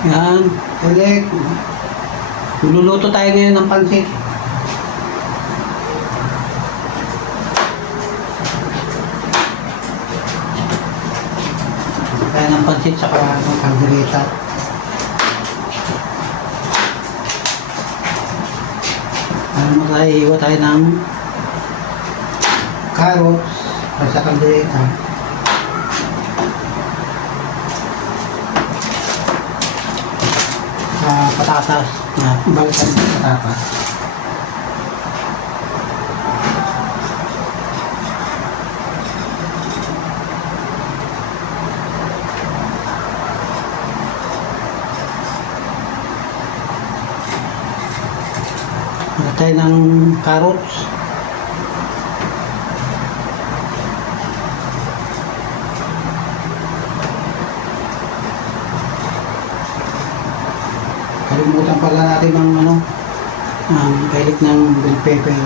Yan. Ulit. Luluto tayo ngayon ng pansit. Tayo ng pansit sa kaldereta. Ano tayo, iwa tayo ng carrots para sa kaldereta. Patatas na balikan ng patatas. Tayo ng carrots. Kalimutan pala natin ng ang galit ng bell pepper.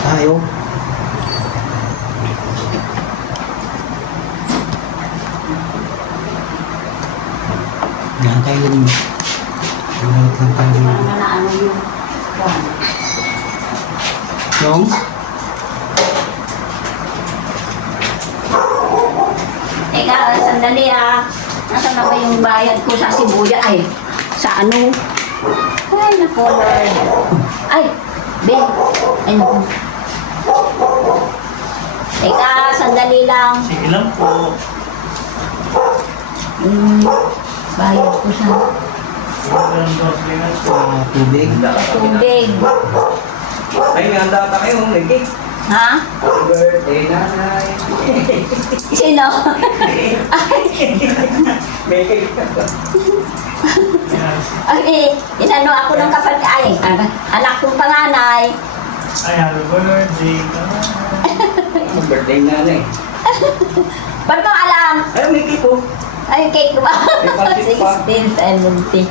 Tayo. Yan tayo yung balik lang tayo yung Teka, sandali Nasaan na ba yung bayad ko sa sibuya? Ay, sa ano? Ay, naku, Lord. Ay, Ben. Ay, naku. Teka, sandali lang. Sige lang po. Bayad ko sa tubig. tubig. Ay, may handa pa kayo, may cake. Ha? Happy birthday, nanay. Sino? May cake. Ay, inano ako ng kapatid. Ay, anak kong panganay. Ay, happy birthday. Happy birthday, nanay. Ba't mo alam? Ay, may cake po. Ay, cake ba? May pansit pa. 16, 75.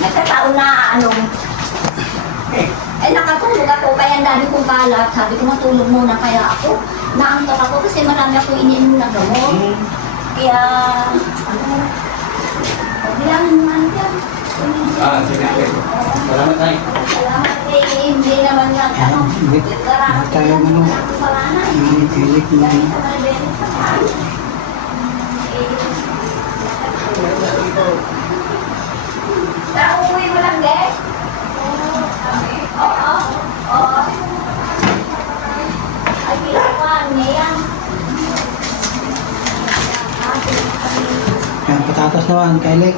Nagkataon na nakatulog ako, kaya ang dami kong kalat. Sabi ko, matulog muna kaya ako. Naantok ako kasi marami ako iniinom na gamot. Kaya, bilangin mo man yan. Sige. Salamat, nay. Salamat hindi naman nga, Tayo pilit mo. Nauwi mo lang, guys? Oo. Ay, pilawan niya yan. Yan, patatas naman, kailik.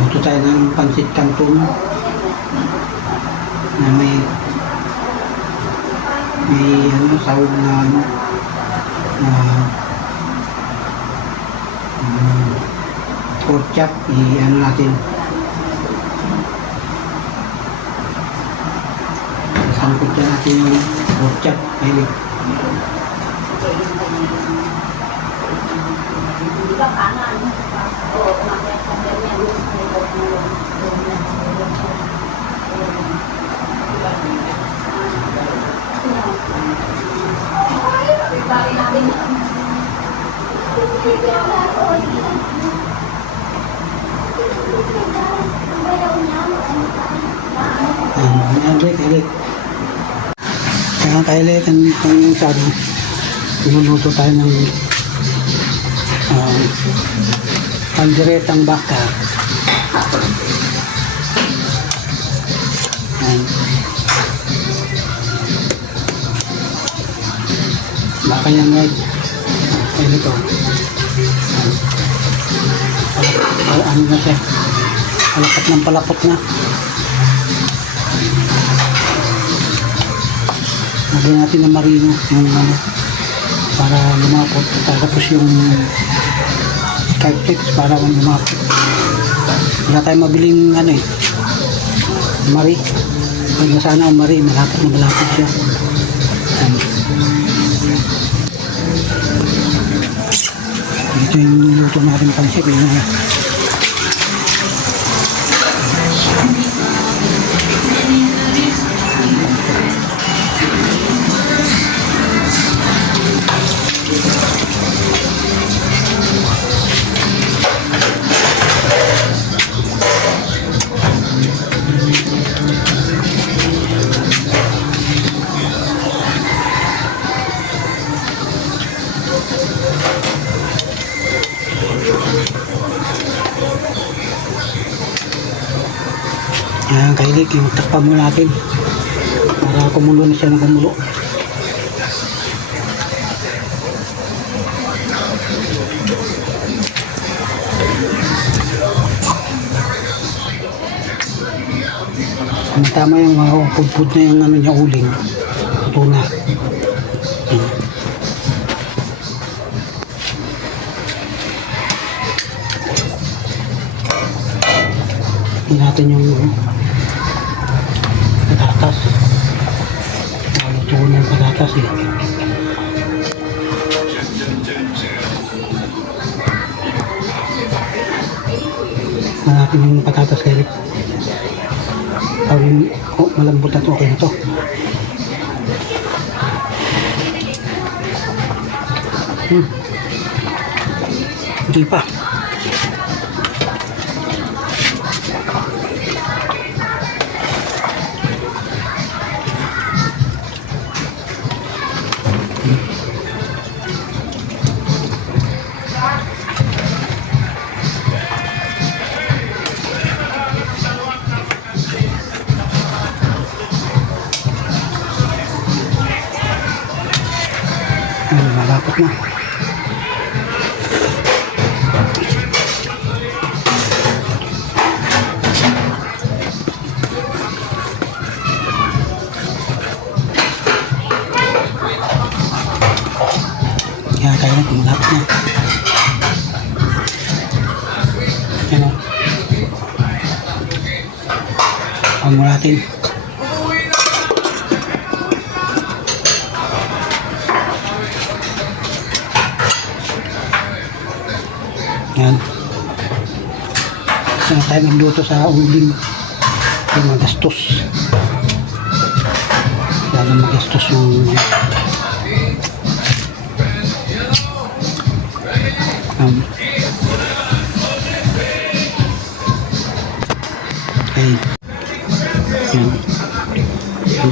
Luto tayo ng pansit canton na may sahog na pork chop, natin sangkot dyan natin yung pork chop, hilig. Di ba kanan? Oo, kumakit ka ganyan. Bakit natin Kailik. Kaya kailik, kung sabi, niluluto tayo ng kalderetang baka. Baka yan guys. Kaya ito. Ano na siya? Palapot ng palapot na. Lagyan natin ng marino yung ano, para lumapot. Tapos yung skyflex para lumapot. Wala tayong mabiling ano eh, mari. Huwag na sana ang mari, malapot siya. Ito yung niluto natin pansip. Yan, kailik, yung takpan mo natin para kumulo na siya ng kumulo. Tama yung pudpud na yung ano niya, uling. Ito na. Hindi natin yung patatas. Luto na yung patatas eh. Ito natin yung patatas kaya malambot na ito, okay na ito. Hindi pa. Malapot na. Yan, kaya na, malapot na. Yan o. Huwag mo natin. Yan. Saan tayo nagluto sa uling. Yung magastos. Lalo magastos yung okay. Yan. Yan,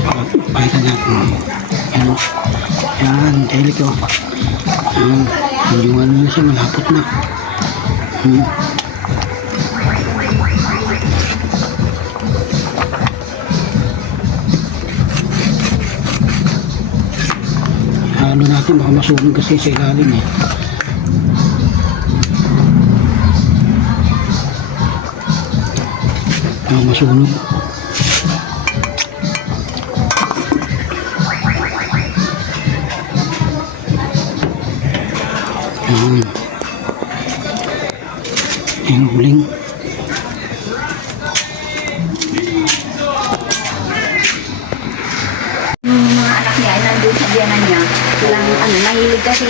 pakita natin. Yan. Yan, dahil ito. Yan. Yung ano na siya, malapot na. Halo natin, baka masunog kasi sa ilalim eh. Baka masunog. Yung uling. Mga anak niya ay nandun sa biyanan niya. Silang mahilig kasi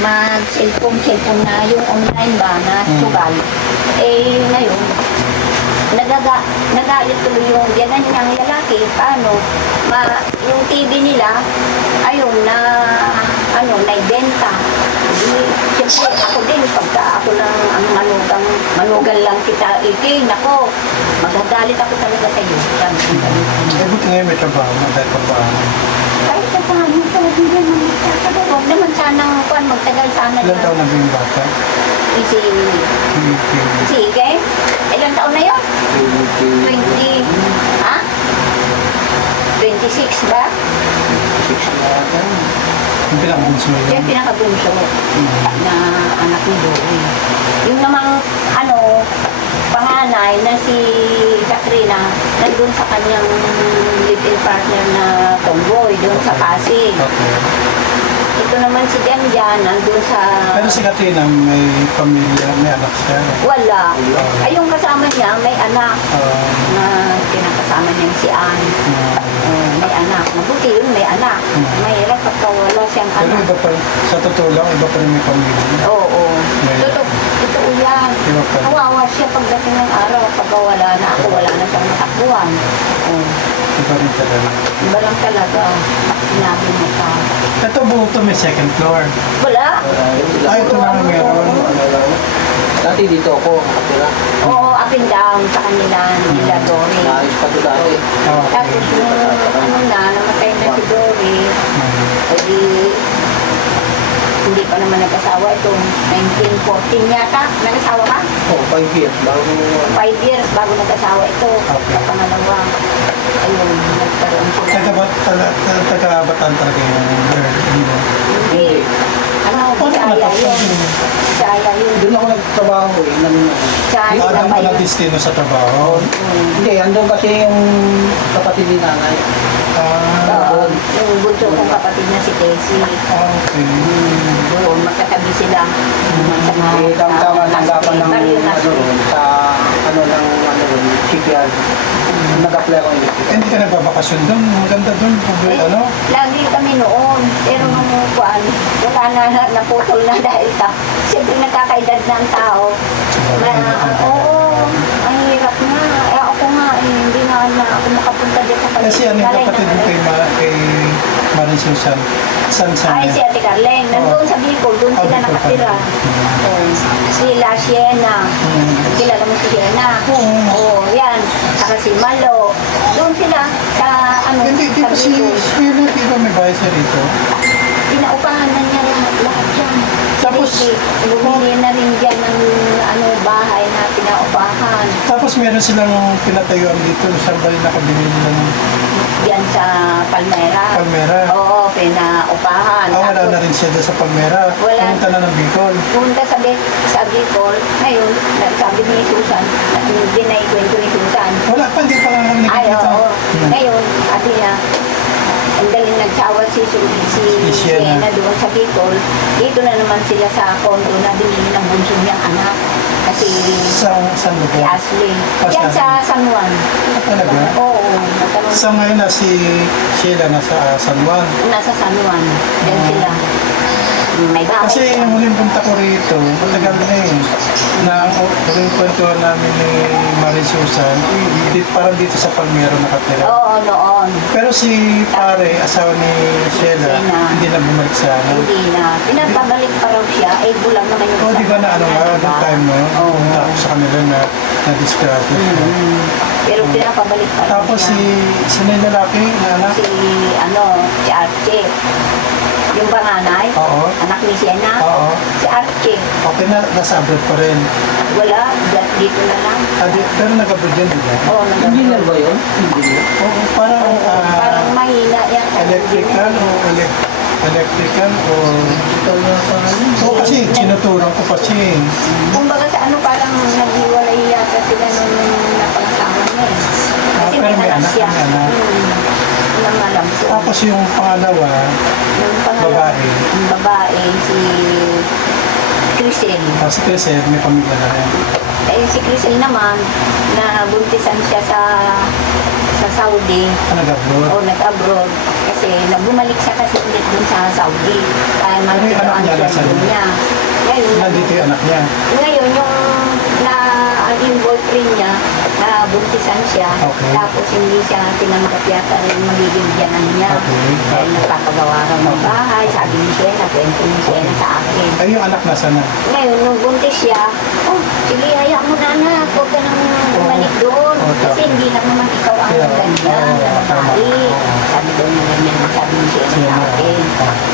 mag-cellphone na yung online ba na sugal. Eh ngayon, nagalit tuloy yung biyanan niyang lalaki. Paano? Yung TV nila, ayun na naibenta. Siyempre, ako din, pagka ako lang ang manugal lang kita itin, ako, magagalit ako talaga sa iyo. Buti ngayon may trabaho, may trabaho. Kahit sa paano, hindi naman magtagal. Huwag naman sanang magtagal sana. Ilan taon na ba yung bata? Sige. Ilang taon na yun? 20, ha? 26 ba? Yung pinakabunso yun. Siya yung pinakabunso na anak ni Joey. Yung namang, nanay na si Katrina, nandun sa kanyang live-in partner na tomboy, doon sa Pasig. Okay. Ito naman si Janjan, nandun sa... Pero si Katrina, may pamilya, may anak siya. Wala. Ay, yung kasama niya, may anak Ah, na kinakasama niya si Ann. May anak. Mabuti yun, may anak. Mahirap pagka wala siyang pero anak. iba pa, sa totoo lang, iba pa rin may pamilya. Oo. May- Totoo yan. Iba pa. Kawawa siya pagdating ng araw. Pagka wala na ako, wala na siyang matakbuhan. Iba rin talaga. Iba lang talaga. Pag sinabi mo ka. Ito buo to, may second floor. Wala. Ah, ito na meron. Dati dito ako, nakatira. Oo, up and down sa kanila nila Dory. Maayos pa ito dati. Ah, Tapos okay. yung namatay na si Dory, edi hindi pa naman nag-asawa ito. 1914 yata. Nag-asawa ka? Oh, 5 years. Bago 5 years bago nag-asawa ito. Okay. Sa pangalawa. Ayun, nagkaroon sila. Taga-Bataan talaga yung girl. Hindi. Ano, Paano ka Bisaya natapos yun. yun? Bisaya yun. doon ako nagtrabaho eh. Bisaya Doon na ka ba na yun? destino sa trabaho. Hindi, andun kasi yung kapatid ni nanay. Oo, yung bunso kong kapatid na si Tessie. Okay. Doon, magkatabi sila. Sa mga Eh, tama nanggapan ng Barrio Nasri. sa shipyard. Nag-apply ako yung Hindi ka nagbabakasyon doon. Ang ganda doon. Ano? Lagi kami noon. Pero nung kuan, wala na, naputol na dahil siyempre nakakaedad na ang tao. Oo, ang hirap na. Eh, ako nga, hindi na ako makapunta dyan sa Kasi ano yung Maray kapatid mo na- kay Marin Susan? Saan sa Ay, si Ate Carleng. Nandun sa Bicol, doon sila Bicol pa nakatira. rin. Oo. Sila Siena. Kilala mo si Siena? Oo, yan. Saka si Malo. Doon sila sa Hindi, di ba sa si Bicol. Sheila, di ba may bahay siya rito? Pinaupahan na niya lahat yan. Tapos, bumili na rin dyan ng bahay na pinaupahan. Tapos meron silang pinatayuan dito. Saan ba yung nakabili ng Diyan sa Palmera. Palmera? Oo, pinaupahan. Wala Tapos, na rin siya dyan sa Palmera. Wala. Pumunta na ng Bicol. punta sa Bicol, ngayon, sabi ni Susan, hindi na ikwento ni Susan. Wala pa, hindi pa nga kami Ay, nakikita. oo. Ngayon, sabi niya, ang galing nagsawa si Siena. Siena doon sa Bicol. Dito na naman sila sa condo na binili ng bunso niyang anak. Kasi Saan si lugar? Ashley. Ah, Yan saan? sa San Juan. Talaga? Oo. nagkaroon- Sa ngayon na si Sheila nasa San Juan. Nasa San Juan. Yan sila. May bahay. Kasi siya. yung huling punta ko rito, matagal na eh. Na ang huling kwentuhan namin ni Marie Susan, parang dito sa Palmero nakatira. Oo, noon. Pero si pare, asawa ni Sheila, Sheila. hindi na bumalik sa amin. Hindi na. Pinababalik pa raw siya. Eh, bulang naman yung... Oo, di ba na ano nga, noong time no? Oo. Punta ako sa kanila na-disgrasya siya. Pero pinapabalik pa rin Tapos siya. sino yung lalaki na anak? Si Archie. Yung panganay, Oo. anak ni Siena, Oo. si Archie. Okay na, nasa abroad pa rin. Wala, dito na lang. Pero nag-abroad yun, di ba? Oo, Engineer ba yun? Engineer. Oo, parang parang mahina yan. electrical o electrical o... Ikaw na sa Oo, kasi sinuturang ko pa siya eh. Kumbaga sa parang naghiwalay yata sila nung napangsama niya eh. Kasi pero may anak anak, siya. may anak. Yun ang alam ko. Tapos yung pangalawa, Yung pangalawa, babae. yung babae, si Crisel. si Crescent, may pamilya na rin. Eh, si Crisel naman, nabuntisan siya sa Saudi. Nag-abroad. O nag-abroad. Kasi bumalik siya kasi ulit dun sa Saudi. Dahil Ano yung anak ang niya, sweldo nasaan? niya. Ngayon, Nandito yung anak niya. ngayon yung boyfriend niya, nabuntisan siya. Okay. Tapos hindi siya tinanggap yata yung magiging biyanan niya. Okay. Dahil nagpapagawa raw ng bahay. Sabi ni Siena, kwento ni Siena sa akin. Ay, yung anak nasa na? Ngayon, nung buntis siya, sige, hayaan mo na anak, huwag ka nang bumalik doon. Oo, Kasi tama. hindi na naman ikaw ang Kaya, ganyan, oo, na tama. babae. Oo. Sabi daw niya ganyan, sabi ni Siena sa Siena. akin.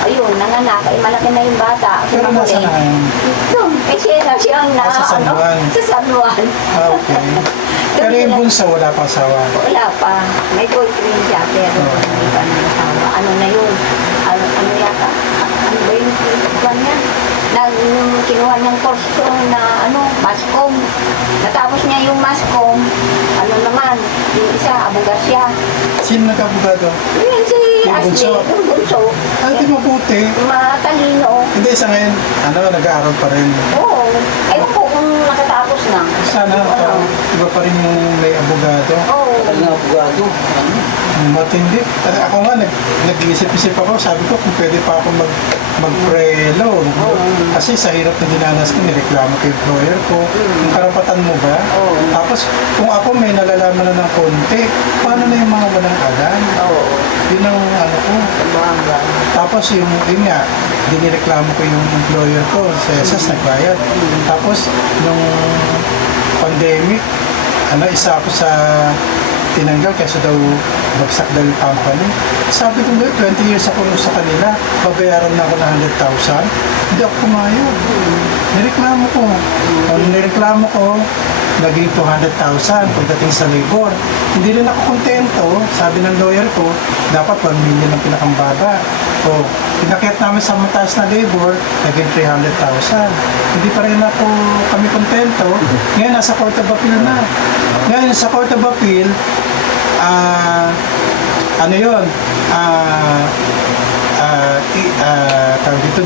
Ayun, nanganak, malaki na yung bata. Pero nasa na ngayon? Doon, Siena, siya ang Sa San Juan. sa San Juan. Okay. Pero yung bunso, wala pang asawa. Wala pa. May boyfriend siya, pero Oo. hindi pa nag-asawa. Ano na yun? Ano yata? Ano ba yung kanya. Kinuha niyang kurso na mascom. Natapos niya yung mascom, naman, yung isa, abogasya. Sino nag-abogado? Yun si Yung Ashley, bunso? yung bunso. Di mabuti. Matalino. Hindi, sa ngayon, nag-aaral pa rin. Oo. Ewan ko kung nakatapos na. Sana, iba pa rin yung may abogado. Oo. Ang abogado. Matindi. Ako nga, nag-iisip-isip ako, sabi ko kung pwede pa ako mag-prelo. Kasi sa hirap na dinanas ko, nireklamo ko yung employer ko. Yung karapatan mo ba? Oo. Tapos, kung ako may nalalaman na ng konti, paano na yung mga walang alam? Oo. Yun ang ko. Bangga. Tapos yun nga, dinireklamo ko yung employer ko sa SS nagbayad. Tapos nung pandemic, isa ako sa tinanggal kasi daw bagsak daw yung company. Sabi ko, 20 years ako sa kanila, babayaran na ako ng 100,000. Hindi ako pumayag. Nireklamo ko. Nireklamo ko, naging 200,000 pagdating sa labor. Hindi rin ako kontento. Sabi ng lawyer ko, dapat 1 million ang pinakambaba. O, pinakyat namin sa mataas na labor, naging 300,000. Hindi pa rin ako kami kontento. Ngayon, nasa Court of Appeal na. Ngayon, sa Court of Appeal, tawag dito,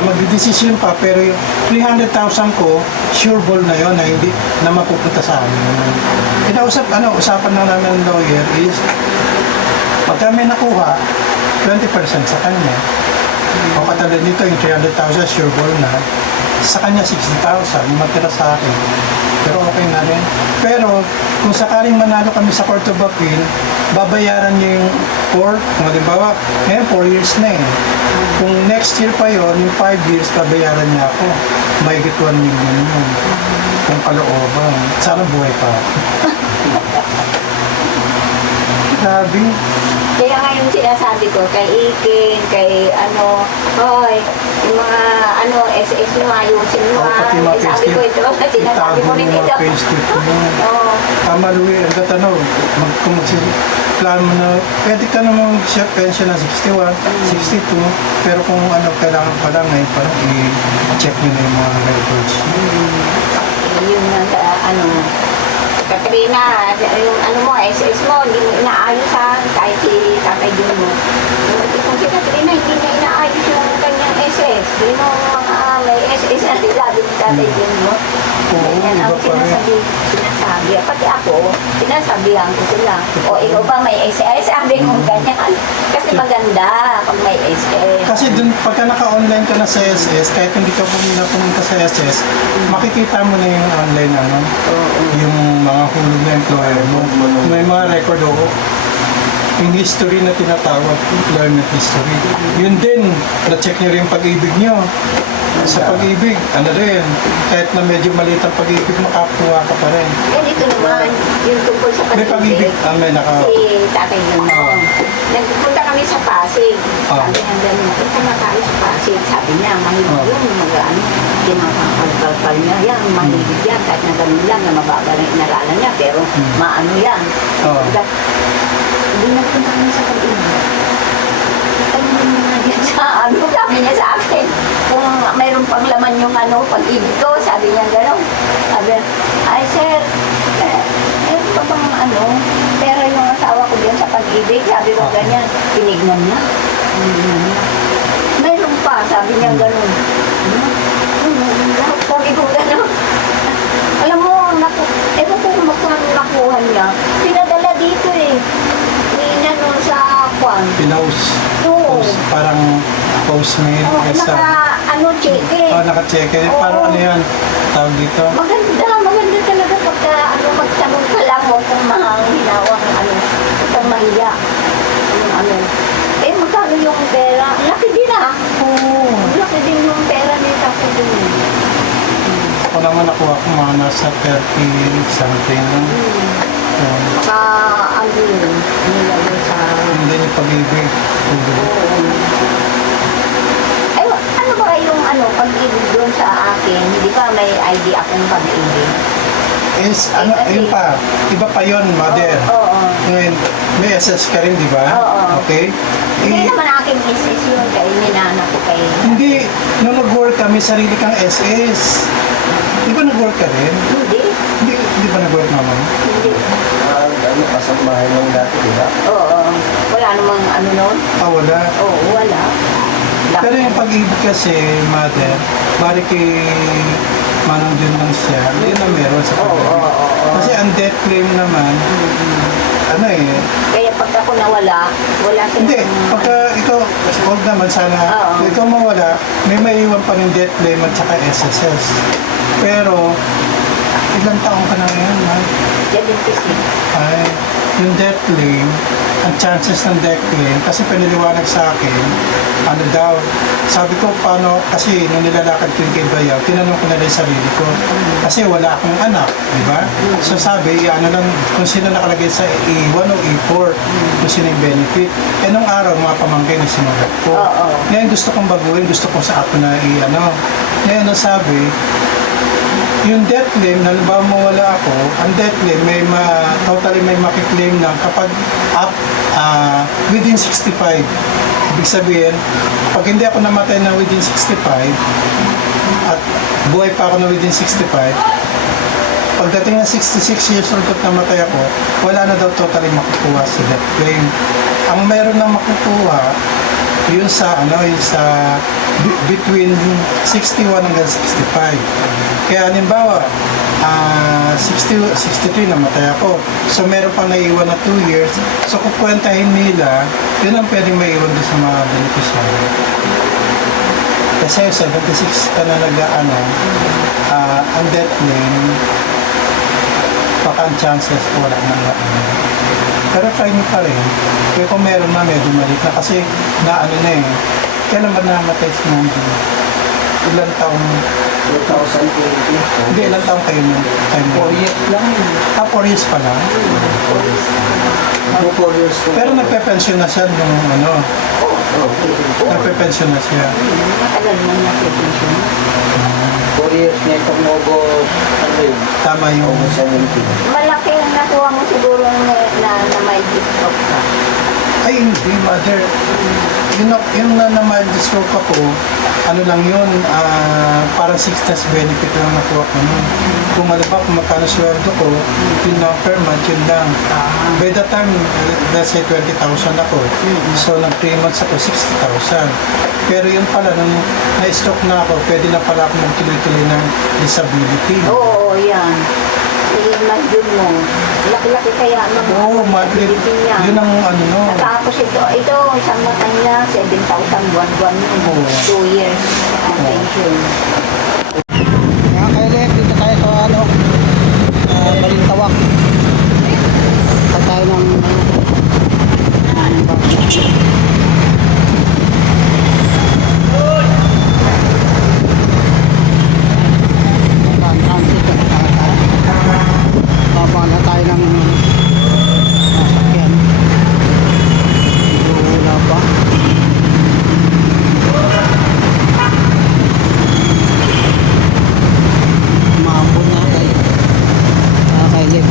magdidesisyon pa, pero yung 300,000 ko, sure ball na yon na hindi na mapupunta sa amin. Usapan na namin ng lawyer is, pagka may nakuha, 20% sa kanya. O katulad nito, yung 300,000 sure ball na, sa kanya 60,000, matira sa akin. Pero okay na rin. Pero, kung sakaling manalo kami sa Court of Appeal, babayaran niya yung kung halimbawa, ngayon 4 years na eh. Kung next year pa yon, yung 5 years, babayaran niya ako. Mahigit 1 million yun. Kung kalooban. Sana buhay pa ako. Grabe. Kaya nga yung sinasabi ko, kay Iking, kay hoy, yung mga SS mo, ayusin mo. Pati mga Sabi ko ito, sinasabi ko rin ito. Oo. Tama, Louie, ang gatanong, kung plano mo na, pwede ka namang pension na 61, 62, pero kung kailangan pa lang, ngayon parang i-check nyo na yung mga records. Yun nga, Katrina, yung SS mo, hindi mo inaayos kahit si Tatay Jun mo. Kung si Katrina, hindi na inaayos yung kanyang SS. Yun mga may SS na nilabi ni Tatay Jun mo. Yan ang sinasabi. Pati ako, sinasabihan ko sila. O ikaw ba may SS? Sabi mo ganyan. Kasi maganda pag may SS. Kasi dun, pagka naka-online ka na sa SS, kahit hindi ka pumunta sa SS, makikita mo na yung online yung mga hulog na employer mo. May mga record ako. Yung history na tinatawag, employment history. Yun din, na-check nyo rin yung pag-ibig nyo. Sa pag-ibig, kahit na medyo maliit ang pag-ibig, makakuha ka pa rin. Yan ito naman, yung tungkol sa May pag-ibig, si Tatay Jun mo. Nagpunta kami sa Pasig. Sabi niya gano'n, punta na tayo sa Pasig. Sabi niya, mahilig yun, kinakapagpalpal niya yan, mahilig yan, kahit na gano'n lang, na mabagal na inaralan niya, pero maano yan. Hindi nagpunta kami sa pag-ibig. Tanong mo nga yan sa sabi niya sa akin, kung mayroon pang laman yung pag-ibig ko, sabi niya gano'n. Sabi, ay sir, meron pa bang pera yung asawa ko diyan sa pag-ibig? Sabi ko ganyan, tinignan niya. Mayroon pa, sabi niya gano'n. Sabi ko gano'n. Alam mo, ewan ko kung magkano nakuha niya. Pinadala dito eh. Sa kwan. Parang postmail. Naka-cheque. Naka-cheque. Parang yan, tawag dito. Maganda talaga pagka magtanong ka lang mo kung mahinawang kung mahiya. Magkano yung pera? Laki din laki din yung pera ni Tatay Jun. Ako naman nakuha ko mga nasa 30 something. Nilagay sa... Hindi yung pag-ibig. Ay, ano ba yung pag-ibig doon sa akin? Hindi ba may ID akong pag-ibig? is, ano, yun pa, iba pa yun, mother. Oo. Ngayon, may SS ka rin, di ba? Oo. Okay? Hindi Eh, naman aking misis yun, kaya ninana ko kay... hindi, nung nag-work kami, sarili kang SS. Di ba nag-work ka rin? Hindi. Di ba nag-work naman? Hindi. Ano, kasambahay lang dati, di ba? Oo. Wala namang ano nun. Ah, wala. Oo, wala. Pero yung pag-ibig kasi, mother, bari kay Manong Jun lang siya, yun ang meron sa Oo, pag-ibig. oo, oo. Kasi ang death claim naman, ano eh, Kaya pag ako nawala, wala silang... hindi, pagka ikaw, huwag naman sana, Oo. kung ikaw mawala, may maiwan pa ng death claim at saka SSS. Pero, ilang taong ka na ngayon, ha? 76. Ay, yung death claim, ang chances ng death claim, kasi piniliwanag sa akin, ano daw, sabi ko, paano, kasi nung nilalakad ko yung kay Bayaw, tinanong ko na rin sarili ko, kasi wala akong anak, di ba? So sabi, ano lang, kung sino nakalagay sa E1 o E4, kung sino yung benefit. Eh nung araw, mga pamangkin na sinulat ko. Oo. Ngayon gusto kong baguhin, gusto ko sa ako na i-ano. Ngayon nasabi, yung death claim, halimbawa mawala ako, ang death claim, totally may makiklaim na kapag up within 65. Ibig sabihin, pag hindi ako namatay na within 65, at buhay pa ako na within 65, pagdating ng 66 years old at namatay ako, wala na daw totally makukuha sa death claim. Ang meron na makukuha, yun sa between 61 hanggang 65. Kaya halimbawa, 63 namatay ako. So meron pang naiwan na 2 years. So kukwentahin nila, yun ang pwedeng maiwan doon sa mga beneficiary. Kasi 76 ka na ang death claim, baka ang chances wala na. Pero try nyo pa rin. Kaya kung meron na, medyo maliit na. Kasi kailan ba namatay si Mandy? Ilang taong? 2020. Hindi, ilang taong kayo nung time mo? 4 years lang yun. 4 years pa lang. 4 years ko. Pero nagpe-pension na siya nung nagpe-pension na siya. Matagal na natin. 4 years niya itong ano yun? Tama yung... August 17. Malaki ang nakuha mo siguro na may stroke ka. Ay, hindi, mother. Yung na mild stroke ako, ano lang yun, parang 6 months benefit lang nakuha ko nun. Kung kung magkano sweldo ko, yun lang per month, yun lang. By the time, let's say 20,000 ako, so nag 3 months ako, 60,000. Pero yun pala, nung na-stroke na ako, pwede na pala ako magtuloy-tuloy ng disability. Oo, yan. I-imagine mo. Laki-laki kaya ng Oo, madrid. niya. Yun ang no. Tapos ito, isang mata niya, 7,000 buwan-buwan yun. Oo. 2 years ang Oo. pension. Mga kailik, dito tayo sa Balintawak. At tayo ng babala tayo ng sasakyan. Wala pa. Umabot na tayo. Kailik.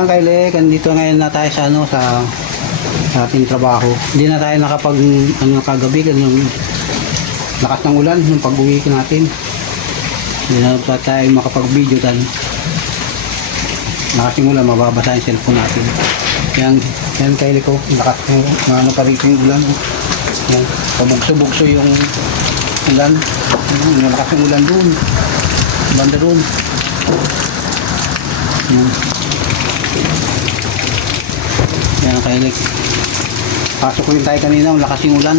Yan Kyle, andito ngayon na tayo sa ano sa ating trabaho. Hindi na tayo nakapag ano kagabi kasi yung lakas ng ulan nung pag-uwi natin. Hindi na tayo makapag-video dahil lakas ng ulan, mababasa yung cellphone natin. Yan Kyle ko, lakas ng ano pa rito yung ulan. Yan, pabugso-bugso yung ulan. Yung lakas ng ulan doon. Banda doon. Yan Kyle. Pasok ko rin tayo kanina, malakas yung ulan.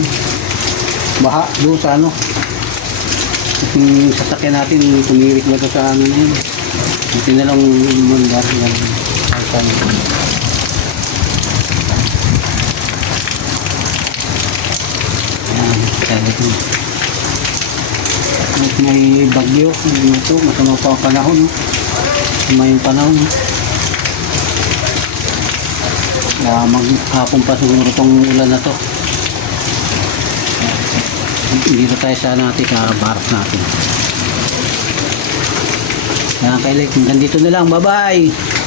Baha doon sa ano. Yung sasakyan natin, tumirik ba ito sa ano na yun. Hindi na lang mandar. Yan. Yan, Kyle ko. May bagyo, ito, masama pa ang panahon. Masama yung panahon. Maghapon pa siguro itong ulan na to. Dito tayo sa natin, kabarak natin. Yan, Kyle, hanggang dito na lang. Bye-bye!